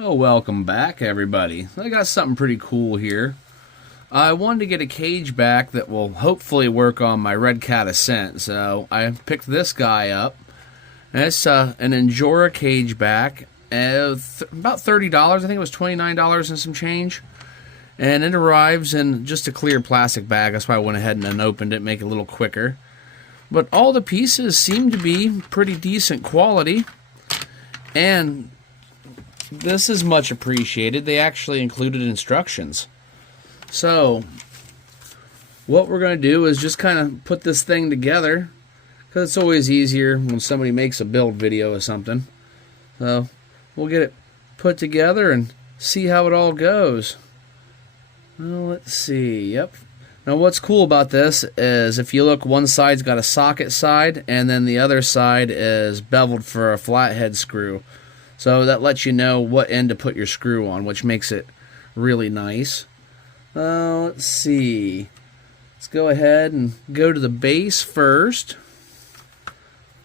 Oh, welcome back, everybody. I got something pretty cool here. I wanted to get a cage back that will hopefully work on my Redcat Ascent, so I picked this guy up. And it's an Injora cage back, about $30. I think it was $29 and some change. And it arrives in just a clear plastic bag. That's why I went ahead and opened it, make it a little quicker. But all the pieces seem to be pretty decent quality. And this is much appreciated. They actually included instructions. So, what we're going to do is just kind of put this thing together, because it's always easier when somebody makes a build video or something. So, we'll get it put together and see how it all goes. Well, let's see. Yep. Now, what's cool about this is if you look, one side's got a socket side, and then the other side is beveled for a flathead screw. So that lets you know what end to put your screw on, which makes it really nice. Let's see. Let's go ahead and go to the base first.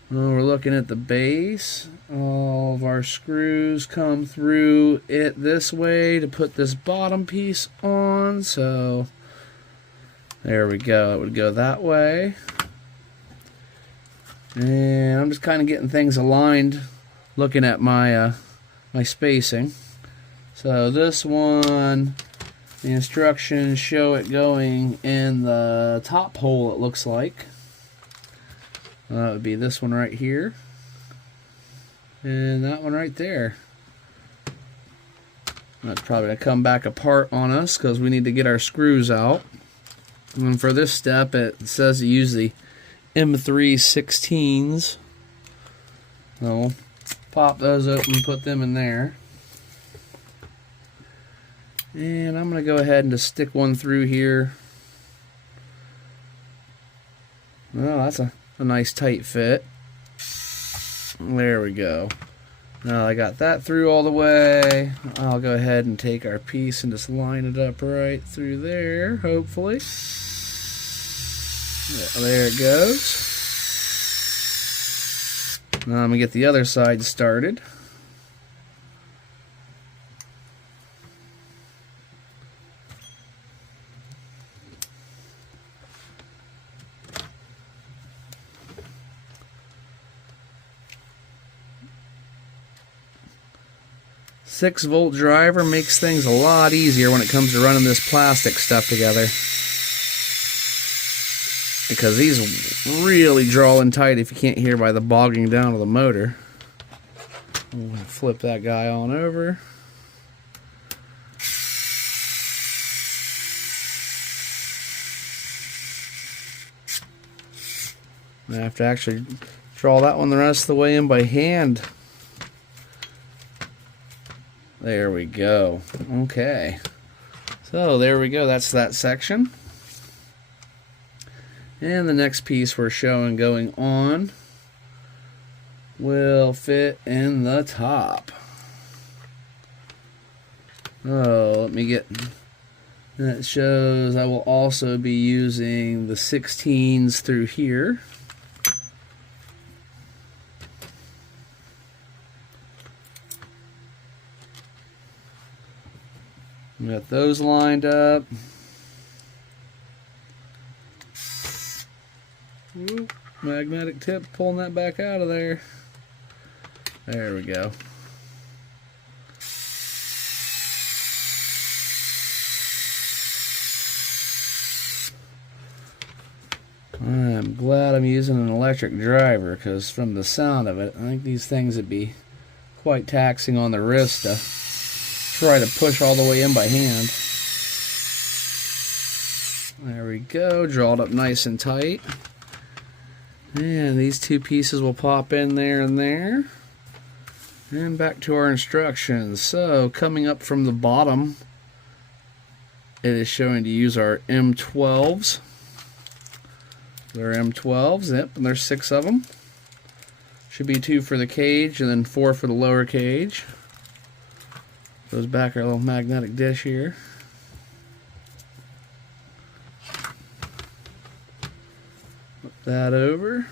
We're looking at the base. All of our screws come through it this way to put this bottom piece on. So there we go. It would go that way. And I'm just kind of getting things aligned, looking at my my spacing. So this one, the instructions show it going in the top hole, it looks like. That would be this one right here. And that one right there. That's probably going to come back apart on us because we need to get our screws out. And for this step, it says to use the M3 16s. So we'll pop those open and put them in there. And I'm going to go ahead and just stick one through here. Well, that's a nice tight fit. There we go. Now I got that through all the way. I'll go ahead and take our piece and just line it up right through there, hopefully. Yeah, there it goes. Now I'm going to get the other side started. Six-volt driver makes things a lot easier when it comes to running this plastic stuff together, because these really draw in tight, if you can't hear by the bogging down of the motor. We'll flip that guy on over. I have to actually draw that one the rest of the way in by hand. There we go. Okay. So there we go. That's that section. And the next piece we're showing going on will fit in the top. Oh, let me get... That shows I will also be using the 16s through here. Got those lined up. Ooh, magnetic tip, pulling that back out of there. There we go. I'm glad I'm using an electric driver, because from the sound of it, I think these things would be quite taxing on the wrist to try to push all the way in by hand. There we go, draw it up nice and tight. And these two pieces will pop in there and there. And back to our instructions. So, coming up from the bottom, it is showing to use our M12s. They're M12s, yep, and there's 6 of them. Should be 2 for the cage and then 4 for the lower cage. Goes back our little magnetic dish here. Flip that over.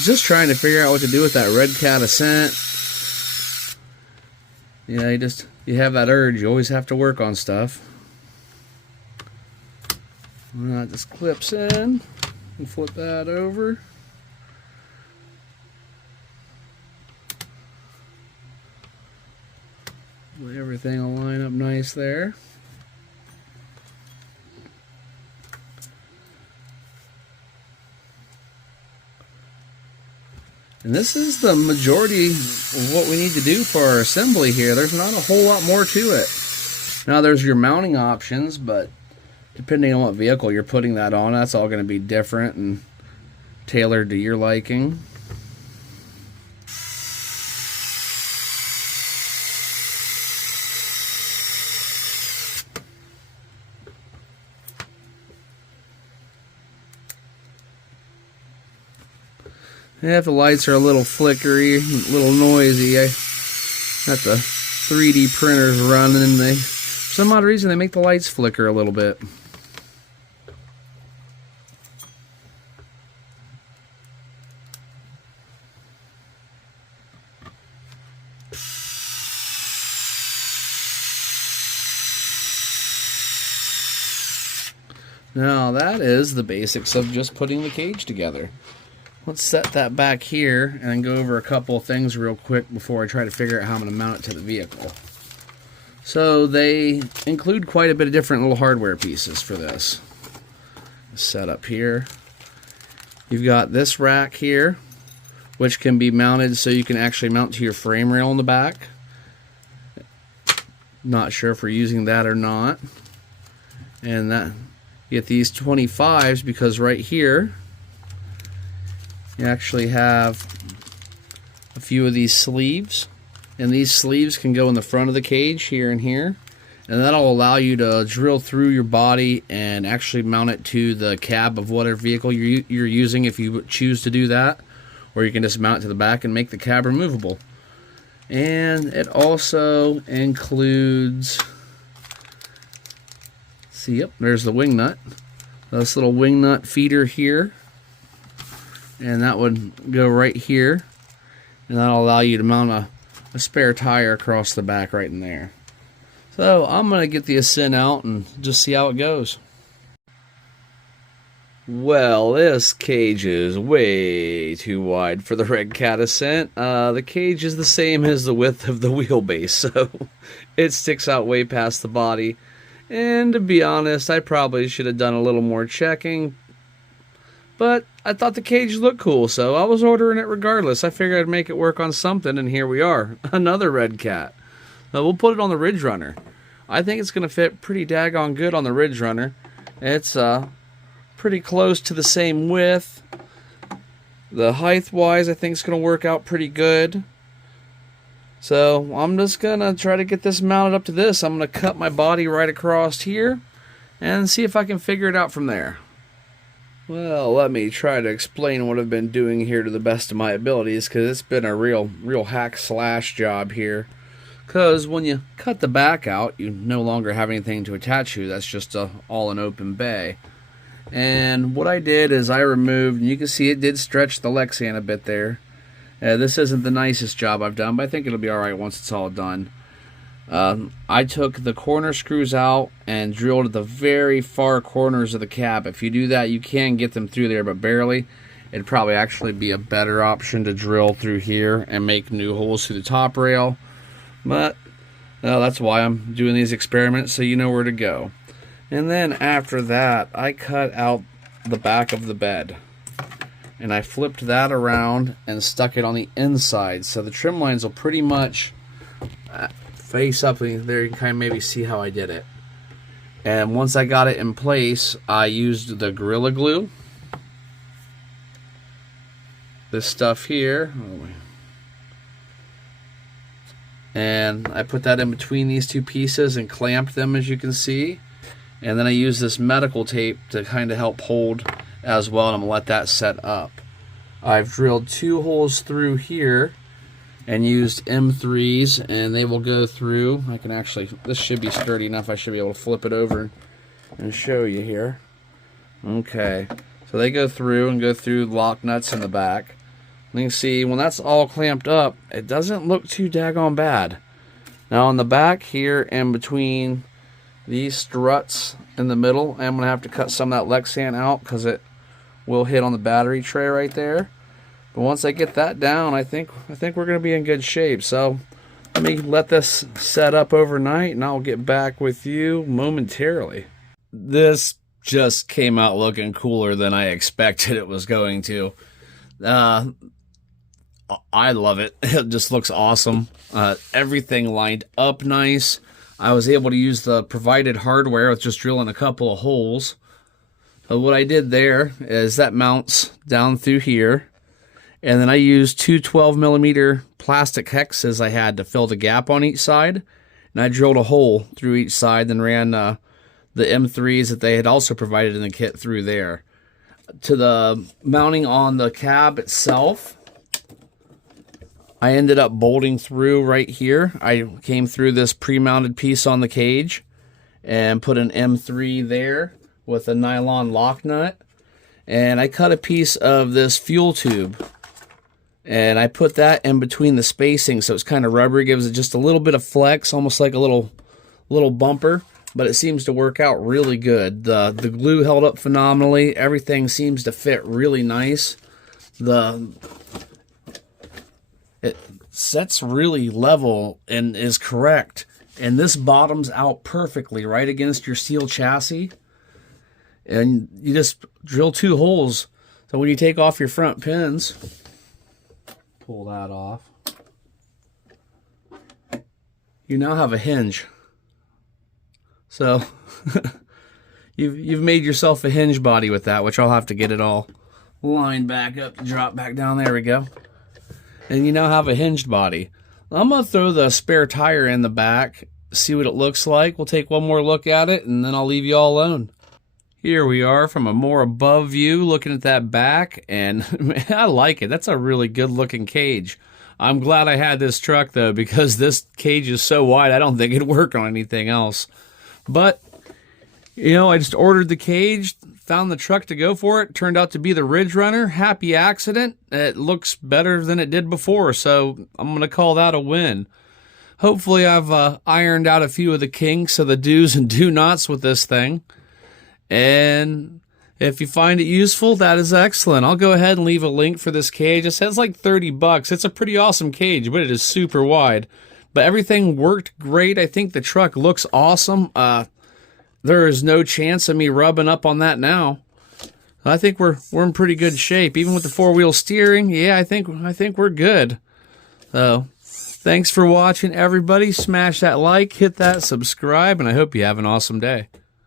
Just trying to figure out what to do with that Redcat Ascent. Yeah, you have that urge. You always have to work on stuff. That just clips in. And flip that over. Everything will line up nice there. And this is the majority of what we need to do for our assembly here. There's not a whole lot more to it. Now there's your mounting options, but depending on what vehicle you're putting that on, that's all going to be different and tailored to your liking. Yeah, if the lights are a little flickery, a little noisy, I got the 3D printers running and for some odd reason they make the lights flicker a little bit. Now that is the basics of just putting the cage together. Let's set that back here and go over a couple of things real quick before I try to figure out how I'm going to mount it to the vehicle. So they include quite a bit of different little hardware pieces for this. Set up here. You've got this rack here, which can be mounted so you can actually mount to your frame rail in the back. Not sure if we're using that or not. And that you get these 25s because right here you actually have a few of these sleeves, and these sleeves can go in the front of the cage here and here, and that'll allow you to drill through your body and actually mount it to the cab of whatever vehicle you're using if you choose to do that, or you can just mount it to the back and make the cab removable. And it also includes, see, yep, there's the wing nut, this little wing nut feeder here. And that would go right here, and that'll allow you to mount a spare tire across the back right in there. So I'm going to get the Ascent out and just see how it goes. Well, this cage is way too wide for the Redcat Ascent. The cage is the same as the width of the wheelbase, so it sticks out way past the body. And to be honest, I probably should have done a little more checking, but I thought the cage looked cool, so I was ordering it regardless. I figured I'd make it work on something, and here we are. Another Redcat. Now, we'll put it on the Ridge Runner. I think it's going to fit pretty daggone good on the Ridge Runner. It's pretty close to the same width. The height-wise, I think it's going to work out pretty good. So I'm just going to try to get this mounted up to this. I'm going to cut my body right across here and see if I can figure it out from there. Well, let me try to explain what I've been doing here to the best of my abilities, because it's been a real hack slash job here. Because when you cut the back out, you no longer have anything to attach to. That's just all an open bay. And what I did is I removed, and you can see it did stretch the Lexan a bit there. This isn't the nicest job I've done, but I think it'll be alright once it's all done. I took the corner screws out and drilled the very far corners of the cab. If you do that, you can get them through there, but barely. It'd probably actually be a better option to drill through here and make new holes through the top rail. But that's why I'm doing these experiments, so you know where to go. And then after that, I cut out the back of the bed. And I flipped that around and stuck it on the inside. So the trim lines will pretty much face up there. You can kind of maybe see how I did it. And once I got it in place, I used the Gorilla Glue. This stuff here. And I put that in between these two pieces and clamped them, as you can see. And then I used this medical tape to kind of help hold as well, and I'm going to let that set up. I've drilled 2 holes through here and used M3s, and they will go through. I can actually, this should be sturdy enough, I should be able to flip it over and show you here. Okay, so they go through and go through lock nuts in the back. You can see when that's all clamped up, it doesn't look too daggone bad. Now on the back here and between these struts in the middle, I'm going to have to cut some of that Lexan out because it will hit on the battery tray right there. But once I get that down, I think we're going to be in good shape. So let me let this set up overnight and I'll get back with you momentarily. This just came out looking cooler than I expected it was going to. I love it. It just looks awesome. Everything lined up nice. I was able to use the provided hardware with just drilling a couple of holes. So what I did there is that mounts down through here. And then I used two 12mm plastic hexes I had to fill the gap on each side. And I drilled a hole through each side, then ran the M3s that they had also provided in the kit through there. To the mounting on the cab itself, I ended up bolting through right here. I came through this pre-mounted piece on the cage and put an M3 there with a nylon lock nut. And I cut a piece of this fuel tube and I put that in between the spacing so it's kind of rubbery, gives it just a little bit of flex, almost like a little bumper, but it seems to work out really good. The glue held up phenomenally. Everything seems to fit really nice. It sets really level and is correct. And this bottoms out perfectly right against your steel chassis. And you just drill two holes. So when you take off your front pins, pull that off, you now have a hinge. So you've made yourself a hinge body with that, which I'll have to get it all lined back up to drop back down. There we go. And you now have a hinged body. I'm going to throw the spare tire in the back, see what it looks like. We'll take one more look at it, and then I'll leave you all alone. Here we are from a more above view looking at that back, and man, I like it. That's a really good looking cage. I'm glad I had this truck though, because this cage is so wide I don't think it'd work on anything else. But, you know, I just ordered the cage, found the truck to go for it. Turned out to be the Ridge Runner. Happy accident. It looks better than it did before, so I'm going to call that a win. Hopefully I've ironed out a few of the kinks of the do's and do nots with this thing. And if you find it useful, that is excellent. I'll go ahead and leave a link for this cage. It says like $30. It's a pretty awesome cage, but it is super wide. But everything worked great. I think the truck looks awesome. There is no chance of me rubbing up on that now. I think we're in pretty good shape. Even with the four-wheel steering, yeah, I think we're good. So, thanks for watching, everybody. Smash that like, hit that subscribe, and I hope you have an awesome day.